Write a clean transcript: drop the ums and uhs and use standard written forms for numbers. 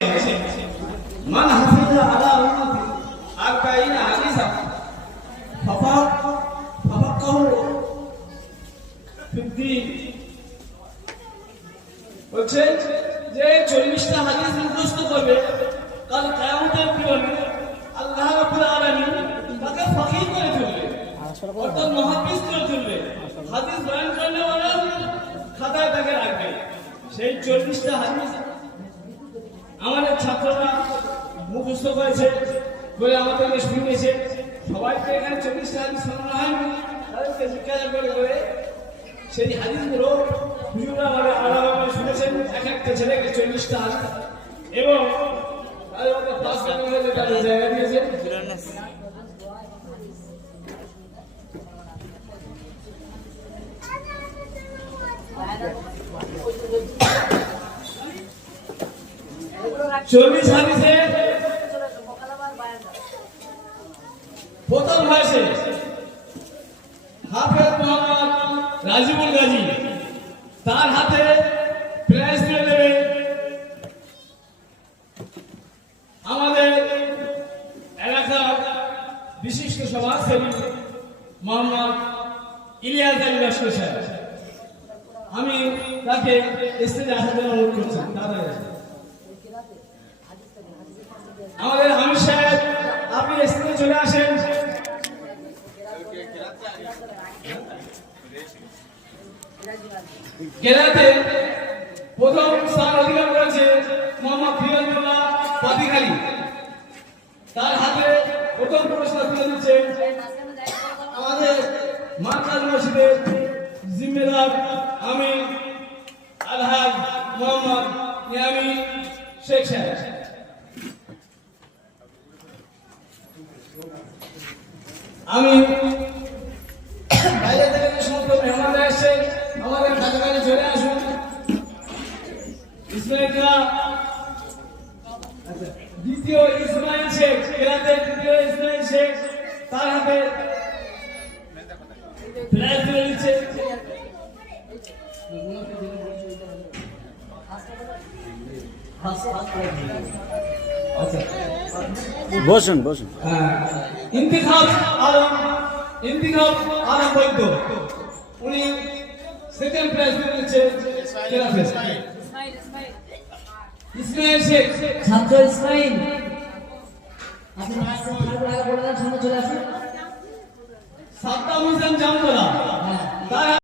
মান হাফিজা আলা উম্মতি 40 হাদিসা ফাফাকাহু ফিদ্দীন, বলছে যে 40টা হাদিস মুখস্থ করবে কাল কিয়ামতের দিনে আল্লাহ রাব্বুল আলামিন তাকে ফকিহ করে তুলবে, অর্থাৎ মুহাদ্দিস করে তুলবে। হাদিস বয়ান করলে ওরা খাতায় তাকে রাখবে। সেই 40টা হাদিস আমাদের ছাত্ররা মুখস্থ করেছে বলে আমাদেরকে শুনিয়েছে। সবাইকে এখানে 40টা হাদিস শোনানো হয়নি, তাদেরকে জিজ্ঞাসা করে সেই হাদিসগুলো হুজুররা আলাদাভাবে শুনেছেন। এক একটা ছেলেকে 40টা হাদিস এবং তাদের মধ্যে 5 টাকা করে তাদের জায়গা দিয়েছেন। চল্লিশ হাদিসে প্রথম হয়েছে হাফেজ মোহাম্মদ রাজিবুল গাজী, তার হাতে প্রাইজ তুলে দেবে আমাদের এলাকার বিশিষ্ট সমাজসেবী মোহাম্মদ ইলিয়াস আলী লস্কর সাহেব। আমি তাকে স্টেজে আসার জন্য অনুরোধ করছি। আমাদের আমির সাহেব, আপনি স্টেজে চলে আসেন। কেরাতে প্রথম স্থান অধিকার করেছে মোহাম্মদ ফিরোজুল্লাহ পাতিখালী, তার হাতে প্রথম পুরস্কার তুলে দিচ্ছে আমাদের মার্কাজ মসজিদের জিম্মেদার আমি আলহাজ মোহাম্মদ ইয়ামি শেখ সাহেব। আমি বাইরে থেকে যে সমস্ত মেহমানরা এসেছে আমাদের কাছাকাছি চলে আসুন। দ্বিতীয় ইসমাইল শেখ, কেরাতের দ্বিতীয় ইসমাইল শেখ, তার হাতে প্রাইজ তুলে দিচ্ছে। বসুন বসুন। ইন্তিখাব আলম বৈদ্য, উনি সেকেন্ড প্রাইজ দিচ্ছে। ইসমাইল শেখ, ছাত্র ইসমাইল, সাদ্দাম হোসেন জামতলা, তার